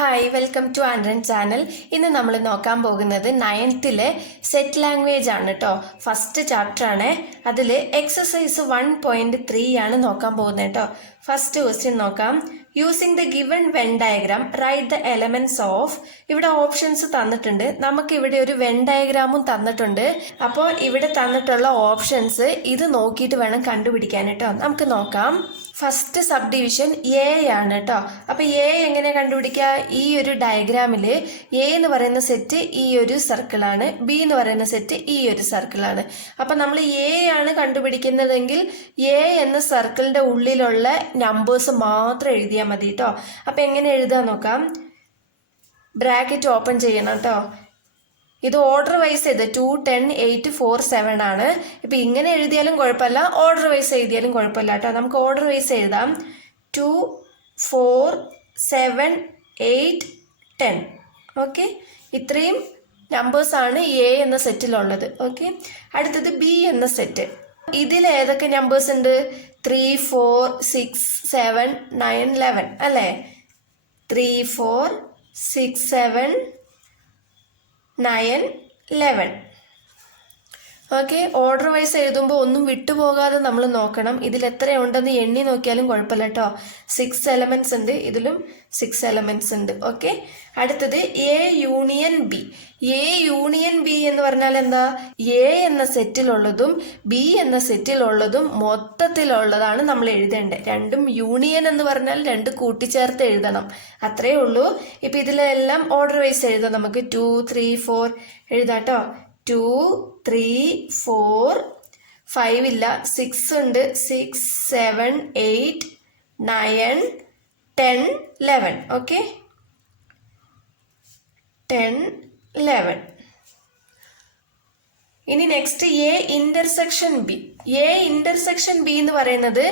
Hi welcome to ആൻഡ്രൻ channel. ഇന്ന് നമ്മൾ നോക്കാൻ പോകുന്നത് 9th സെറ്റ് ലാംഗ്വേജ് ആണ് കേട്ടോ. ഫസ്റ്റ് ചാപ്റ്റർ ആണ്. അതിൽ എക്സസൈസ് 1.3 ആണ് നോക്കാൻ പോകുന്നത് കേട്ടോ. ഫസ്റ്റ് ക്വസ്റ്റ്യൻ നോക്കാം. Using the given when diagram write the elements of. ഇവിടെ ഓപ്ഷൻസ് തന്നിട്ടുണ്ട്. നമുക്ക് ഇവിടെ ഒരു വെൻ ഡയഗ്രാമും തന്നിട്ടുണ്ട്. അപ്പോൾ ഇവിടെ തന്നിട്ടുള്ള ഓപ്ഷൻസ് ഇത് നോക്കിയിട്ട് വേണം കണ്ടുപിടിക്കാൻ കേട്ടോ. നമുക്ക് നോക്കാം. ഫസ്റ്റ് സബ് ഡിവിഷൻ എ ആണ് കേട്ടോ. അപ്പൊ എ എങ്ങനെ കണ്ടുപിടിക്കുക? ഈ ഒരു ഡയഗ്രാമില് എ എന്ന് പറയുന്ന സെറ്റ് ഈ ഒരു സർക്കിളാണ്, ബി എന്ന് പറയുന്ന സെറ്റ് ഈ ഒരു സർക്കിളാണ്. അപ്പൊ നമ്മൾ എ ആണ് കണ്ടുപിടിക്കുന്നതെങ്കിൽ എ എന്ന സർക്കിളിന്റെ ഉള്ളിലുള്ള നമ്പേഴ്സ് മാത്രം എഴുതിയാൽ മതി കേട്ടോ. അപ്പൊ എങ്ങനെ എഴുതാൻ നോക്കാം. ബ്രാക്കറ്റ് ഓപ്പൺ ചെയ്യണം കേട്ടോ. ഇത് ഓർഡർ വൈസ് ചെയ്ത് 2, 10, 8, 4, 7 ആണ്. ഇപ്പൊ ഇങ്ങനെ എഴുതിയാലും കുഴപ്പമില്ല, ഓർഡർ വൈസ് എഴുതിയാലും കുഴപ്പമില്ല കേട്ടോ. നമുക്ക് ഓർഡർ വൈസ് എഴുതാം. 2, 4, 7, 8, 10. ഓക്കെ, ഇത്രയും നമ്പേഴ്സ് ആണ് എ എന്ന സെറ്റിലുള്ളത്. ഓക്കെ, അടുത്തത് ബി എന്ന സെറ്റ്. ഇതിൽ ഏതൊക്കെ നമ്പേഴ്സ് ഉണ്ട്? 3, 4, 6, 7, 9, 11 അല്ലേ? 3, 4, 6, 7, 9, 11. ഓക്കെ, ഓർഡർ വൈസ് എഴുതുമ്പോൾ ഒന്നും വിട്ടുപോകാതെ നമ്മൾ നോക്കണം. ഇതിൽ എത്രയുണ്ടെന്ന് എണ്ണി നോക്കിയാലും കുഴപ്പമില്ല കേട്ടോ. 6 എലമെന്റ്സ് ഉണ്ട്, ഇതിലും 6 എലമെന്റ്സ് ഉണ്ട്. ഓക്കെ, അടുത്തത് A union B. A union B എന്ന് പറഞ്ഞാൽ എന്താ? എ എന്ന സെറ്റിലുള്ളതും ബി എന്ന സെറ്റിലുള്ളതും മൊത്തത്തിലുള്ളതാണ് നമ്മൾ എഴുതേണ്ടത്. രണ്ടും യൂണിയൻ എന്ന് പറഞ്ഞാൽ രണ്ട് കൂട്ടിച്ചേർത്ത് എഴുതണം, അത്രേ ഉള്ളൂ. ഇപ്പൊ ഇതിലെല്ലാം ഓർഡർ വൈസ് എഴുതാം. നമുക്ക് 2, 3, 4 എഴുതാട്ടോ. 2, 3, 4, 5 ഇല്ല, 6 ഉണ്ട്. 6, 7, 8, 9, 10, 11. ഓക്കെ, 10, 11. ഇനി next A intersection B. A intersection B എന്ന് പറയുന്നത്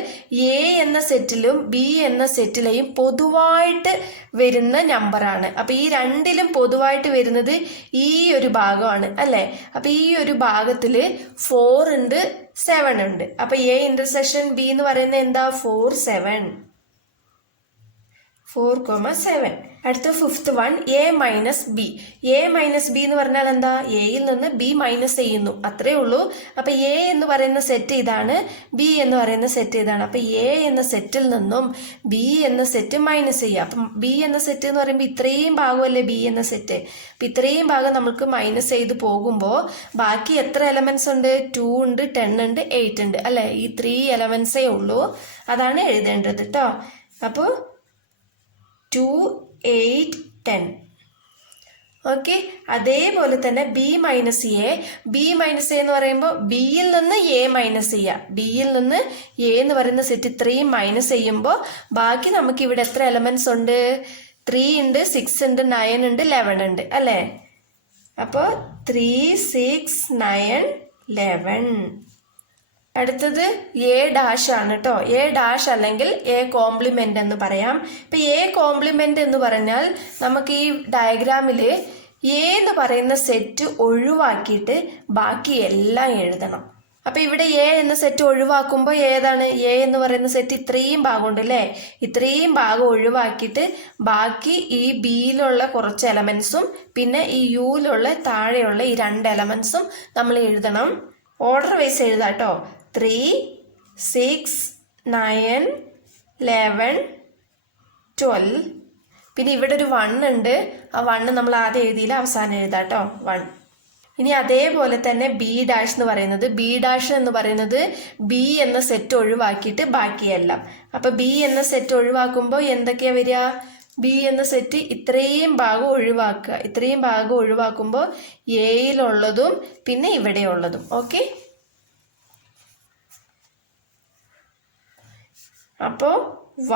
എ എന്ന സെറ്റിലും ബി എന്ന സെറ്റിലെയും പൊതുവായിട്ട് വരുന്ന നമ്പറാണ്. അപ്പൊ ഈ രണ്ടിലും പൊതുവായിട്ട് വരുന്നത് ഈ ഒരു ഭാഗമാണ് അല്ലെ? അപ്പൊ ഈ ഒരു ഭാഗത്തില് 4 ഉണ്ട്, 7 ഉണ്ട്. അപ്പൊ എ ഇന്റർസെക്ഷൻ ബി എന്ന് പറയുന്നത് എന്താ? 4, 7. 4, 7. അടുത്ത fifth one A minus B. A minus B എന്ന് പറഞ്ഞാൽ എന്താ? എയിൽ നിന്ന് ബി മൈനസ് ചെയ്യുന്നു, അത്രേ ഉള്ളൂ. അപ്പൊ എ എന്ന് പറയുന്ന സെറ്റ് ഇതാണ്, ബി എന്ന് പറയുന്ന സെറ്റ് ഇതാണ്. അപ്പൊ എ എന്ന സെറ്റിൽ നിന്നും ബി എന്ന സെറ്റ് മൈനസ് ചെയ്യുക. അപ്പം ബി എന്ന സെറ്റ് എന്ന് പറയുമ്പോൾ ഇത്രയും ഭാഗമല്ലേ ബി എന്ന സെറ്റ്. അപ്പൊ ഇത്രയും ഭാഗം നമുക്ക് മൈനസ് ചെയ്ത് പോകുമ്പോൾ ബാക്കി എത്ര എലമെന്റ്സ് ഉണ്ട്? 2 ഉണ്ട്, 10 ഉണ്ട്, 8 ഉണ്ട് അല്ലെ? ഈ 3 എലമെന്റ്സേ ഉള്ളൂ, അതാണ് എഴുതേണ്ടത് കേട്ടോ. അപ്പോൾ 2, 8, 10. ഓക്കെ, അതേപോലെ തന്നെ B minus A. B minus A എന്ന് പറയുമ്പോൾ ബിയിൽ നിന്ന് എ മൈനസ് ചെയ്യുക. ബിയിൽ നിന്ന് എ എന്ന് പറയുന്ന സെറ്റ് 3 മൈനസ് ചെയ്യുമ്പോൾ ബാക്കി നമുക്ക് ഇവിടെ എത്ര എലമെന്റ്സ് ഉണ്ട്? 3 ഉണ്ട്, 6 ഉണ്ട്, 9 ഉണ്ട്, 11 ഉണ്ട് അല്ലേ? അപ്പോൾ 3, 6, 9, 11. അടുത്തത് എ ഡാഷ് ആണ് കേട്ടോ. എ ഡാഷ് അല്ലെങ്കിൽ എ കോംപ്ലിമെന്റ് എന്ന് പറയാം. ഇപ്പൊ എ കോംപ്ലിമെന്റ് എന്ന് പറഞ്ഞാൽ നമുക്ക് ഈ ഡയഗ്രാമില് എ എന്ന് പറയുന്ന സെറ്റ് ഒഴിവാക്കിയിട്ട് ബാക്കി എല്ലാം എഴുതണം. അപ്പൊ ഇവിടെ എ എന്ന സെറ്റ് ഒഴിവാക്കുമ്പോൾ ഏതാണ്? എ എന്ന് പറയുന്ന സെറ്റ് ഇത്രയും ഭാഗമുണ്ട് അല്ലേ? ഇത്രയും ഭാഗം ഒഴിവാക്കിയിട്ട് ബാക്കി ഈ ബിയിലുള്ള കുറച്ച് എലമെന്റ്സും പിന്നെ ഈ യുയിലുള്ള താഴെയുള്ള ഈ 2 എലമെന്റ്സും നമ്മൾ എഴുതണം. ഓർഡർ വൈസ് എഴുതാട്ടോ. 3, 6, 9, 11, 12. പിന്നെ ഇവിടെ ഒരു 1 ഉണ്ട്. ആ 1 നമ്മൾ ആദ്യം എഴുതിയില്ല, അവസാനം എഴുതാട്ടോ 1. ഇനി അതേപോലെ തന്നെ ബി ഡാഷ് എന്ന് പറയുന്നത്, ബി ഡാഷ് എന്ന് പറയുന്നത് ബി എന്ന സെറ്റ് ഒഴിവാക്കിയിട്ട് ബാക്കിയെല്ലാം. അപ്പൊ ബി എന്ന സെറ്റ് ഒഴിവാക്കുമ്പോൾ എന്തൊക്കെയാ വരിക? ബി എന്ന സെറ്റ് ഇത്രയും ഭാഗം ഒഴിവാക്കുക. ഇത്രയും ഭാഗം ഒഴിവാക്കുമ്പോൾ എയിലുള്ളതും പിന്നെ ഇവിടെ ഉള്ളതും. ഓക്കെ, അപ്പോൾ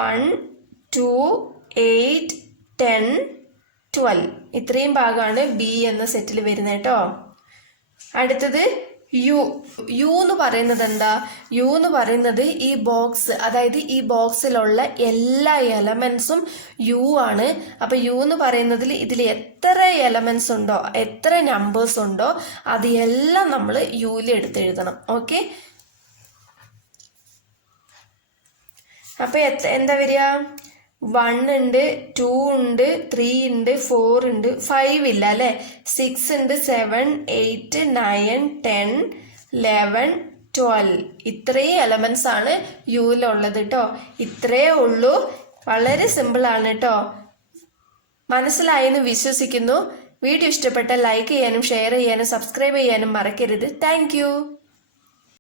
1, 2, 8, 10, 12 ഇത്രയും ഭാഗമാണ് ബി എന്ന സെറ്റിൽ വരുന്നത് കേട്ടോ. അടുത്തത് യു. യു എന്ന് പറയുന്നത് എന്താ? യു എന്ന് പറയുന്നത് ഈ ബോക്സ്, അതായത് ഈ ബോക്സിലുള്ള എല്ലാ എലമെന്റ്സും യു ആണ്. അപ്പൊ യു എന്ന് പറയുന്നതിൽ ഇതിൽ എത്ര എലമെന്റ്സ് ഉണ്ടോ, എത്ര നമ്പേഴ്സ് ഉണ്ടോ അത് എല്ലാം നമ്മൾ യുയിൽ എടുത്തെഴുതണം. ഓക്കെ, അപ്പൊ എന്താ വരിക? 1 ഉണ്ട്, 2 ഉണ്ട്, 3 ഉണ്ട്, 4 ഉണ്ട്, 5 ഇല്ല അല്ലേ? 6 ഉണ്ട്, 7, 8, 9, 10, 11, 12 ഇത്രയും എലമെന്റ്സ് ആണ് യുയിലുള്ളത് കേട്ടോ. ഇത്രയേ ഉള്ളൂ. വളരെ സിമ്പിൾ ആണ് കേട്ടോ. മനസ്സിലായെന്ന് വിശ്വസിക്കുന്നു. വീഡിയോ ഇഷ്ടപ്പെട്ട ലൈക്ക് ചെയ്യാനും ഷെയർ ചെയ്യാനും സബ്സ്ക്രൈബ് ചെയ്യാനും മറക്കരുത്. താങ്ക്